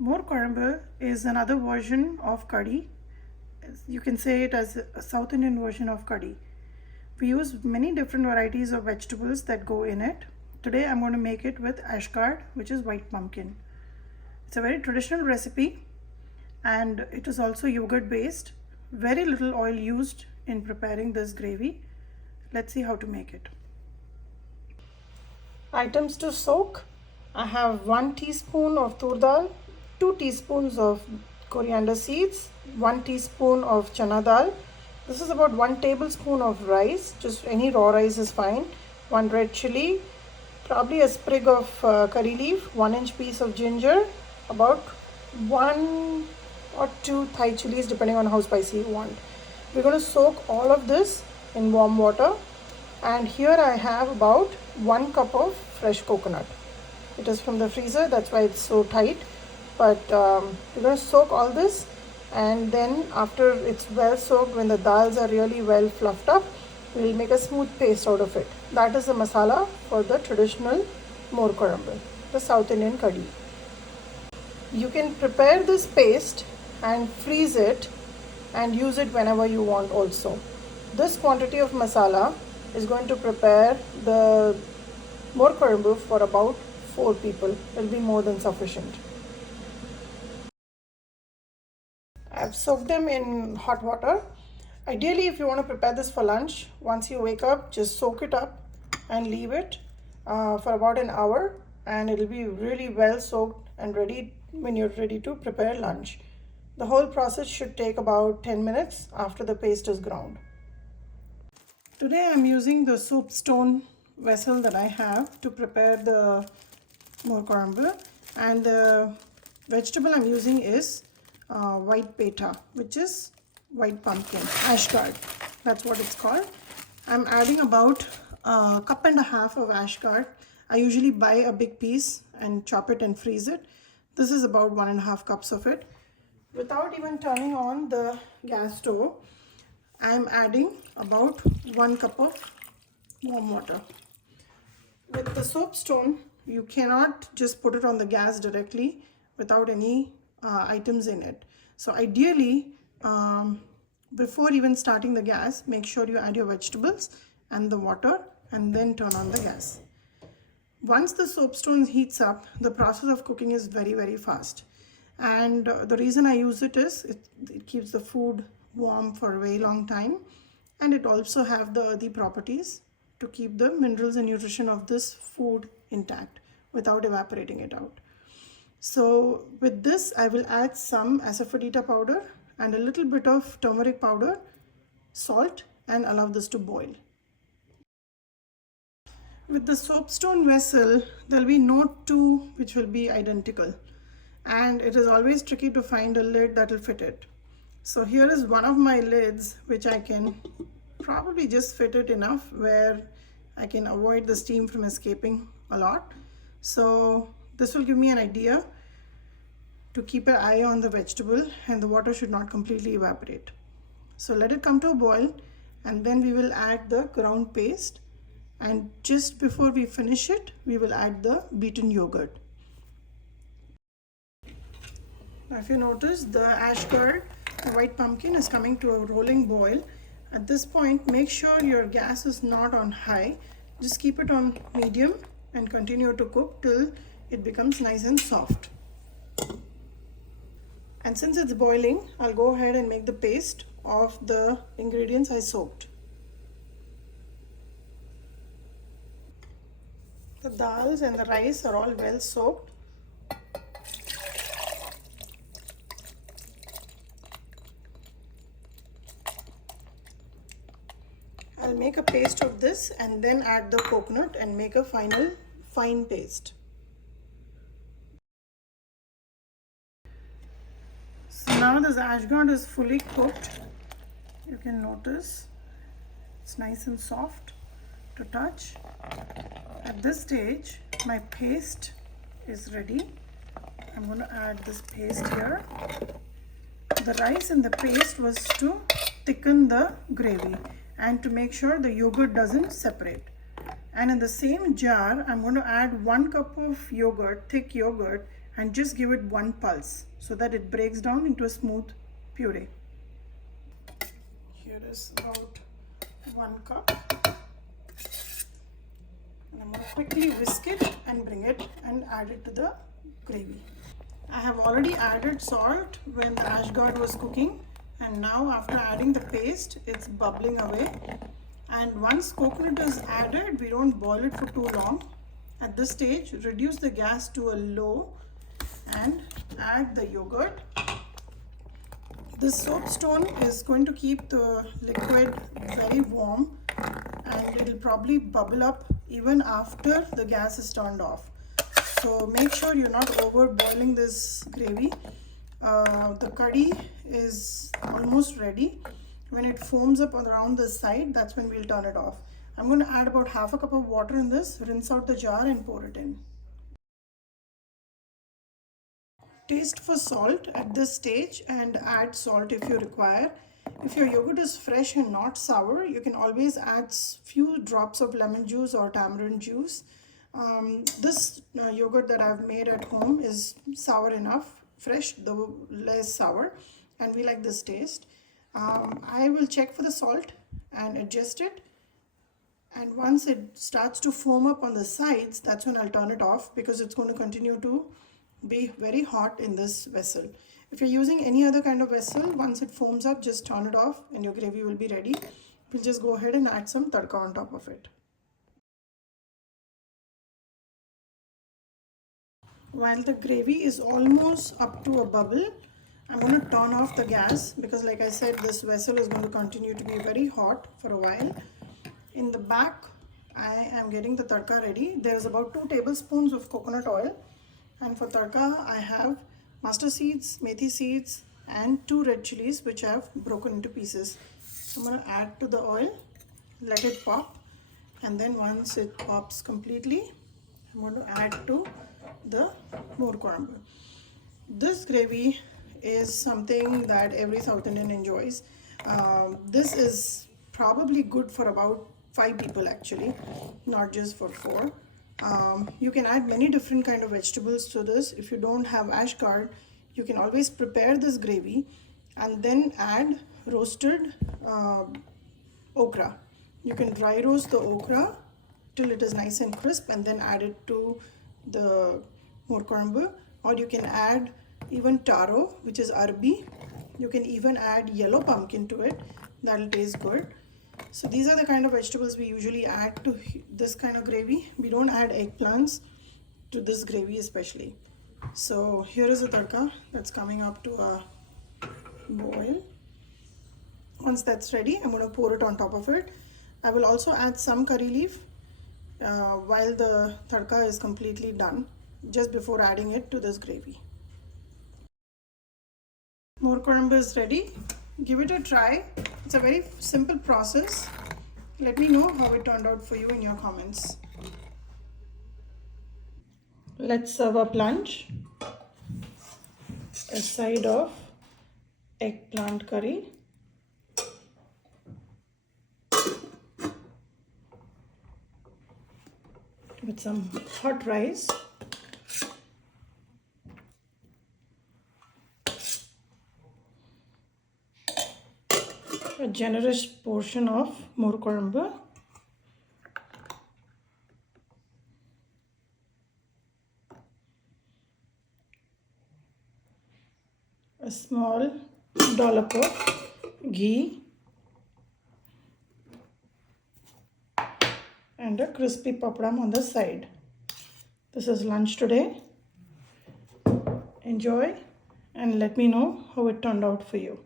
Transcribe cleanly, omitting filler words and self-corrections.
Moorkozhambu is another version of Kadi. You can say it as a South Indian version of Kadi. We use many different varieties of vegetables that go in it. Today I'm going to make it with ashgard, which is white pumpkin. It's a very traditional recipe and it is also yogurt based. Very little oil used in preparing this gravy. Let's see how to make it. Items to soak. I have 1 teaspoon of tur dal, 2 teaspoons of coriander seeds, 1 teaspoon of chana dal. This is about 1 tablespoon of rice, just any raw rice is fine, 1 red chili, probably a sprig of curry leaf, 1-inch piece of ginger, about 1 or 2 Thai chilies depending on how spicy you want. We're going to soak all of this in warm water, and here I have about 1 cup of fresh coconut. It is from the freezer, that's why it's so tight, but we're going to soak all this, and then after it's well soaked, when the dals are really well fluffed up, we'll make a smooth paste out of it. That is the masala for the traditional Moorkozhambu, the South Indian Kadi. You can prepare this paste and freeze it and use it whenever you want also. This quantity of masala is going to prepare the Moorkozhambu for about 4 people. It will be more than sufficient. I've soaked them in hot water. Ideally, if you want to prepare this for lunch, once you wake up, just soak it up and leave it for about an hour, and it will be really well soaked and ready when you're ready to prepare lunch. The whole process should take about 10 minutes after the paste is ground. Today I'm using the soapstone vessel that I have to prepare the Moorkozhambu, and the vegetable I'm using is white peta, which is white pumpkin, ashgard, that's what it's called. I'm adding about a cup and a half of ashgard. I usually buy a big piece and chop it and freeze it. This is about 1.5 cups of it. Without even turning on the gas stove, I'm adding about 1 cup of warm water. With the soapstone, you cannot just put it on the gas directly without any items in it. So ideally, before even starting the gas, make sure you add your vegetables and the water and then turn on the gas. Once the soapstone heats up, the process of cooking is very, very fast. And the reason I use it is it keeps the food warm for a very long time, and it also have the earthy properties to keep the minerals and nutrition of this food intact without evaporating it out. So with this, I will add some asafoetida powder and a little bit of turmeric powder, salt, and allow this to boil. With the soapstone vessel, there will be no two which will be identical, and it is always tricky to find a lid that will fit it. So here is one of my lids which I can probably just fit it enough where I can avoid the steam from escaping a lot. So this will give me an idea to keep an eye on the vegetable, and the water should not completely evaporate. So let it come to a boil, and then we will add the ground paste, and just before we finish it, we will add the beaten yogurt. Now if you notice, the ashgard, the white pumpkin, is coming to a rolling boil. At this point, make sure your gas is not on high. Just keep it on medium and continue to cook till it becomes nice and soft. And since it's boiling, I'll go ahead and make the paste of the ingredients I soaked. The dals and the rice are all well soaked. I'll make a paste of this and then add the coconut and make a final fine paste. So now this ashgard is fully cooked. You can notice it's nice and soft to touch. At this stage, my paste is ready. I'm going to add this paste here. The rice in the paste was to thicken the gravy and to make sure the yogurt doesn't separate. And in the same jar, I'm going to add 1 cup of yogurt, thick yogurt, and just give it one pulse so that it breaks down into a smooth puree. Here is about 1 cup. And I'm going to quickly whisk it and bring it and add it to the gravy. I have already added salt when the ash gourd was cooking, and now after adding the paste, it's bubbling away. And once coconut is added, we don't boil it for too long. At this stage, reduce the gas to a low and add the yogurt. This soapstone is going to keep the liquid very warm, and it will probably bubble up even after the gas is turned off. So make sure you're not over boiling this gravy. The curry is almost ready. When it foams up around the side, that's when we'll turn it off. I'm going to add about half a cup of water in this, rinse out the jar and pour it in. Taste for salt at this stage and add salt if you require. If your yogurt is fresh and not sour, you can always add few drops of lemon juice or tamarind juice. This yogurt that I've made at home is sour enough, fresh though less sour, and we like this taste. I will check for the salt and adjust it, and once it starts to foam up on the sides, that's when I'll turn it off, because it's going to continue to be very hot in this vessel. If you're using any other kind of vessel, once it foams up, just turn it off and your gravy will be ready. We'll just go ahead and add some tadka on top of it. While the gravy is almost up to a bubble, I'm going to turn off the gas, because like I said, this vessel is going to continue to be very hot for a while. In the back, I am getting the tadka ready. There's about 2 tablespoons of coconut oil, and for tadka I have mustard seeds, methi seeds, and 2 red chilies which I have broken into pieces. So I'm going to add to the oil, let it pop, and then once it pops completely, I'm going to add to the Moorkozhambu. This gravy is something that every South Indian enjoys. This is probably good for about 5 people actually, not just for 4. You can add many different kind of vegetables to this. If you don't have ash gourd, you can always prepare this gravy and then add roasted okra. You can dry roast the okra till it is nice and crisp and then add it to the Moorkozhambu, or you can add even taro, which is arbi. You can even add yellow pumpkin to it. That'll taste good. So these are the kind of vegetables we usually add to this kind of gravy. We don't add eggplants to this gravy especially. So here is the tadka that's coming up to a boil. Once that's ready, I'm going to pour it on top of it. I will also add some curry leaf while the tadka is completely done, just before adding it to this gravy. Moorkozhambu is ready. Give it a try. It's a very simple process. Let me know how it turned out for you in your comments. Let's serve up lunch. A side of eggplant curry, with some hot rice, a generous portion of Moorkozhambu, a small dollop of ghee, and a crispy papadam on the side. This is lunch today. Enjoy and let me know how it turned out for you.